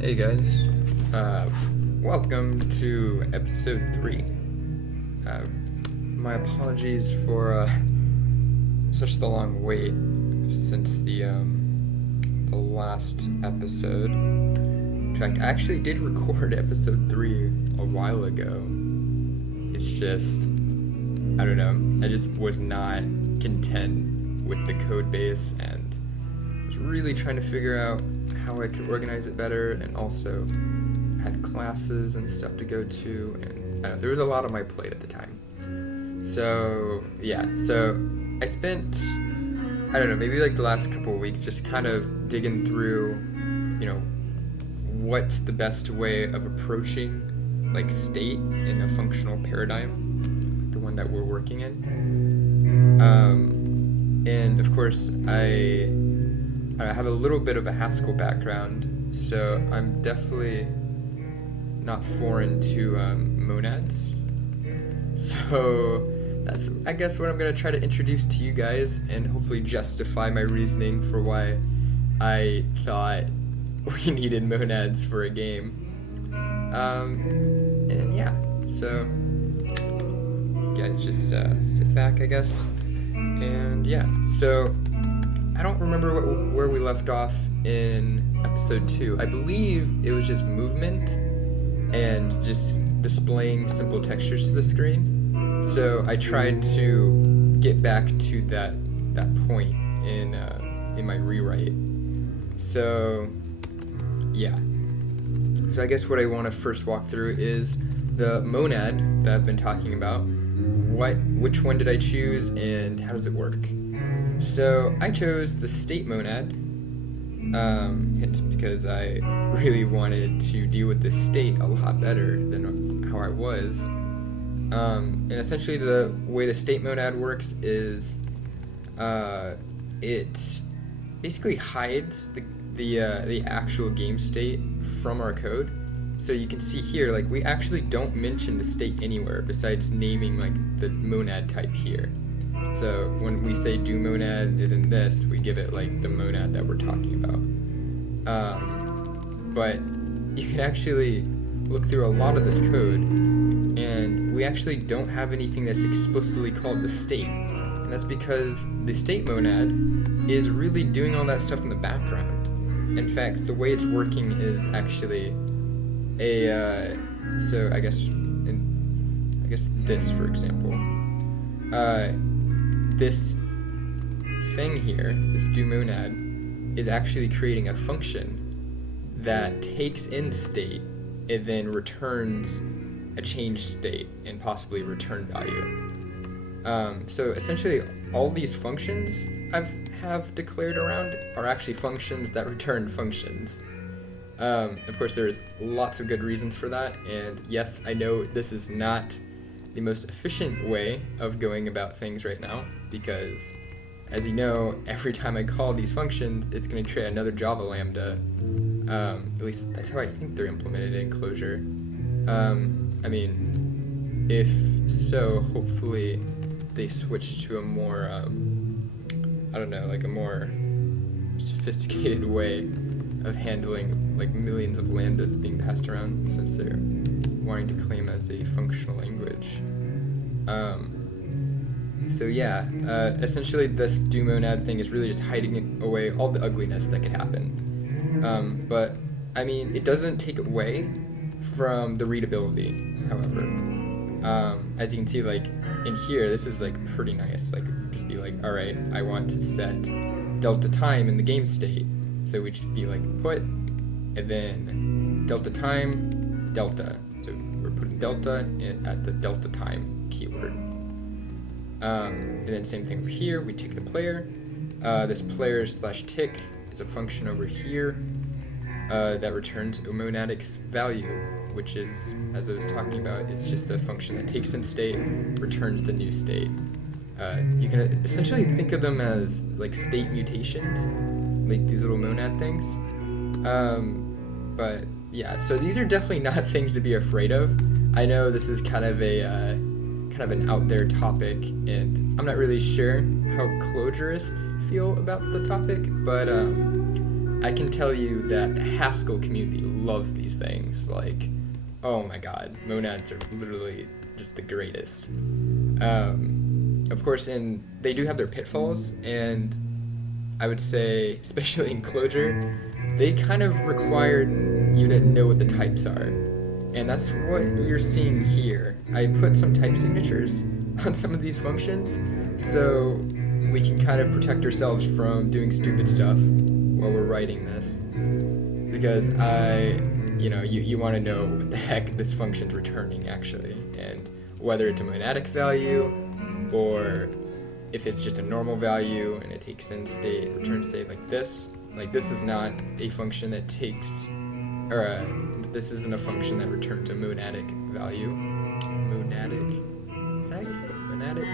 Hey guys, welcome to episode 3. My apologies for such the long wait since the last episode. In fact, I actually did record episode 3 a while ago. It's just, I don't know, I just was not content with the code base and was really trying to figure out how I could organize it better, and also had classes and stuff to go to, and there was a lot on my plate at the time. So I spent, I don't know, maybe like the last couple of weeks just kind of digging through, what's the best way of approaching like state in a functional paradigm, the one that we're working in. And of course I have a little bit of a Haskell background, so I'm definitely not foreign to Monads. So that's, I guess, what I'm going to try to introduce to you guys and hopefully justify my reasoning for why I thought we needed Monads for a game. And yeah, so you guys just sit back, I guess. And yeah, so I don't remember where we left off in episode 2. I believe it was just movement and just displaying simple textures to the screen. So I tried to get back to that point in my rewrite. So yeah. So I guess what I want to first walk through is the monad that I've been talking about. Which one did I choose and how does it work? So I chose the state monad, hence because I really wanted to deal with this state a lot better than how I was. And essentially the way the state monad works is it basically hides the actual game state from our code. So you can see here, like, we actually don't mention the state anywhere besides naming like the monad type here. So when we say do monad and then this, we give it like the monad that we're talking about. But you can actually look through a lot of this code, and we actually don't have anything that's explicitly called the state. And that's because the state monad is really doing all that stuff in the background. In fact, the way it's working is actually so I guess this, for example, this thing here, this do monad, is actually creating a function that takes in state and then returns a changed state and possibly return value. So essentially all these functions I have declared around are actually functions that return functions. Of course, there's lots of good reasons for that, and yes, I know this is not the most efficient way of going about things right now, because as you know, every time I call these functions, it's going to create another Java lambda. At least that's how I think they're implemented in Clojure. I mean, if so, hopefully they switch to a more, I don't know, like a more sophisticated way of handling like millions of lambdas being passed around, since they're wanting to claim as a functional language. So yeah, essentially this do monad thing is really just hiding away all the ugliness that could happen. But I mean, it doesn't take away from the readability, however. As you can see, like in here, this is like pretty nice. Like, just be like, all right, I want to set delta time in the game state. So we should be like put, and then delta time, delta. So we're putting delta at the delta time keyword. And then same thing over here, we take the player. This player / tick is a function over here that returns a monadics value, which is, as I was talking about, it's just a function that takes in state, returns the new state. You can essentially think of them as like state mutations, like these little monad things. But yeah, so these are definitely not things to be afraid of. I know this is kind of an out there topic, and I'm not really sure how Clojurists feel about the topic, but I can tell you that the Haskell community loves these things. Like, oh my god, monads are literally just the greatest. Of course, they do have their pitfalls, and I would say, especially in Clojure, they kind of require you to know what the types are. And that's what you're seeing here. I put some type signatures on some of these functions, so we can kind of protect ourselves from doing stupid stuff while we're writing this. Because you want to know what the heck this function's returning actually, and whether it's a monadic value, or if it's just a normal value and it takes in state, returns state like this. Like this is not a function that takes, this isn't a function that returns a monadic value. Monadic? Is that how you say it? Monadic?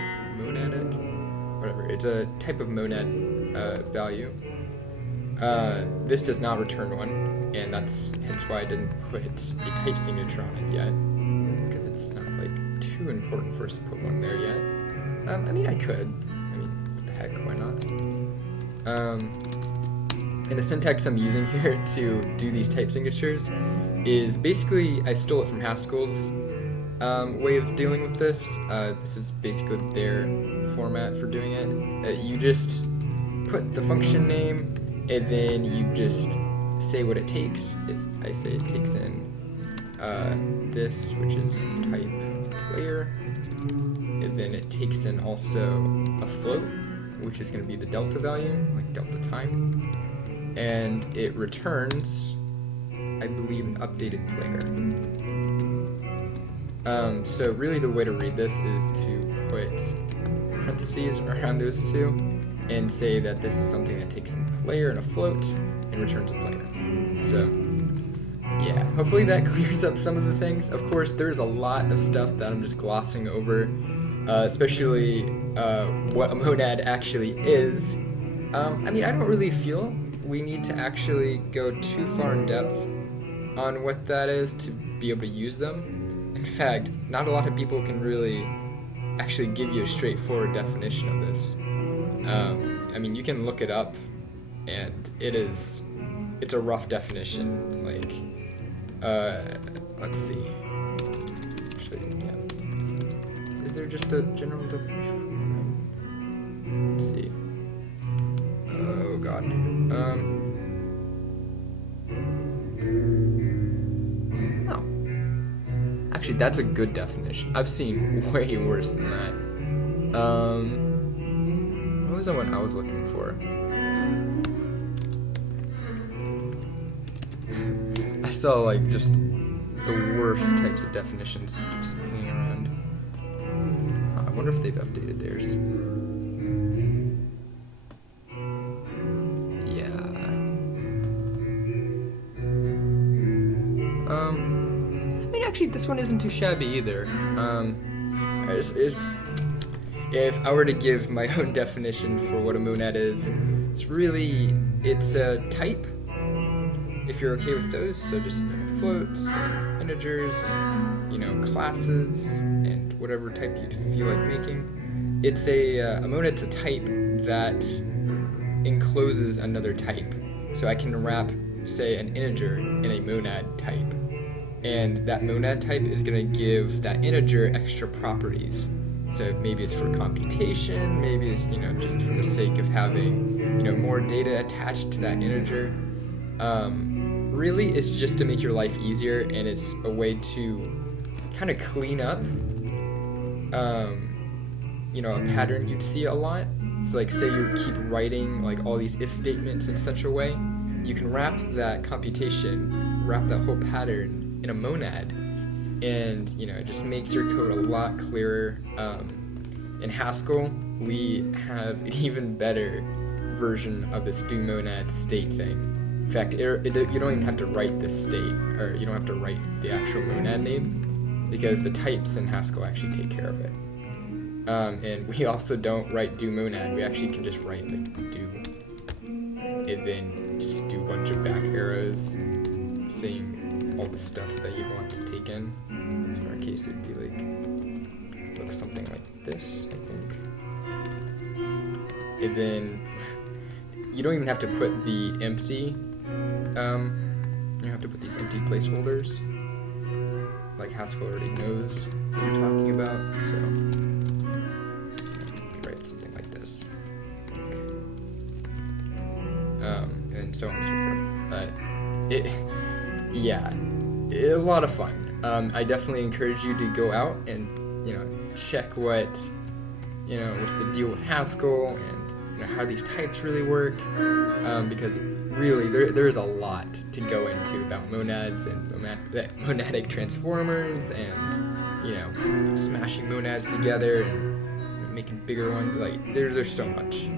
Whatever. It's a type of monad value. This does not return one, and that's hence why I didn't put a type signature on it yet, because it's not like too important for us to put one there yet. I mean, I could. I mean, what the heck, why not? And the syntax I'm using here to do these type signatures is basically, I stole it from Haskell's way of dealing with this. This is basically their format for doing it. You just put the function name, and then you just say what it takes. I say it takes in this, which is type player, and then it takes in also a float, which is going to be the delta value, like delta time, and it returns, I believe, an updated player. So really the way to read this is to put parentheses around those two and say that this is something that takes in player and a float and returns a player. So yeah, hopefully that clears up some of the things. Of course, there's a lot of stuff that I'm just glossing over, especially what a monad actually is. I mean, I don't really feel we need to actually go too far in depth on what that is to be able to use them. In fact, not a lot of people can really actually give you a straightforward definition of this. I mean, you can look it up, and it's a rough definition. Like, let's see. Actually, yeah. Is there just a general definition? Let's see. Oh god. Oh. Actually, that's a good definition. I've seen way worse than that. What was the one I was looking for? I saw like just the worst types of definitions just hanging around. I wonder if they've updated theirs. Yeah. I mean, actually, this one isn't too shabby either. If I were to give my own definition for what a monad is, it's a type, if you're okay with those, so just floats and integers and classes and whatever type you feel like making. It's a monad's a type that encloses another type. So I can wrap, say, an integer in a monad type, and that monad type is going to give that integer extra properties. So maybe it's for computation, maybe it's just for the sake of having more data attached to that integer. Really, it's just to make your life easier, and it's a way to kind of clean up a pattern you'd see a lot. So like, say you keep writing like all these if statements in such a way, you can wrap that computation, wrap that whole pattern in a monad, and it just makes your code a lot clearer. In Haskell, we have an even better version of this do monad state thing. In fact, you don't even have to write this state, or you don't have to write the actual monad name, because the types in Haskell actually take care of it. And we also don't write do monad. We actually can just write like do, and then just do a bunch of back arrows saying all the stuff that you want to take in. So in our case, it'd be look something like this, I think. And then you don't even have to put the empty you have to put these empty placeholders. Like Haskell already knows what you're talking about, so you can write something like this. And so on and so forth. A lot of fun. I definitely encourage you to go out and, check what's the deal with Haskell and how these types really work, because really there is a lot to go into about monads and monadic transformers and smashing monads together and making bigger ones. Like there's so much.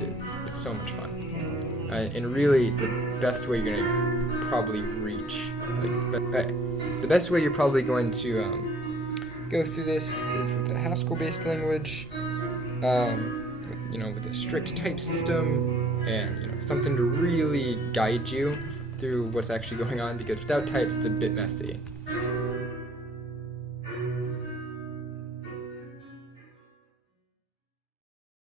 It's so much fun, and really the best way you're gonna probably reach the best way you're probably going to go through this is with a Haskell-based language, with a strict type system and something to really guide you through what's actually going on, because without types it's a bit messy.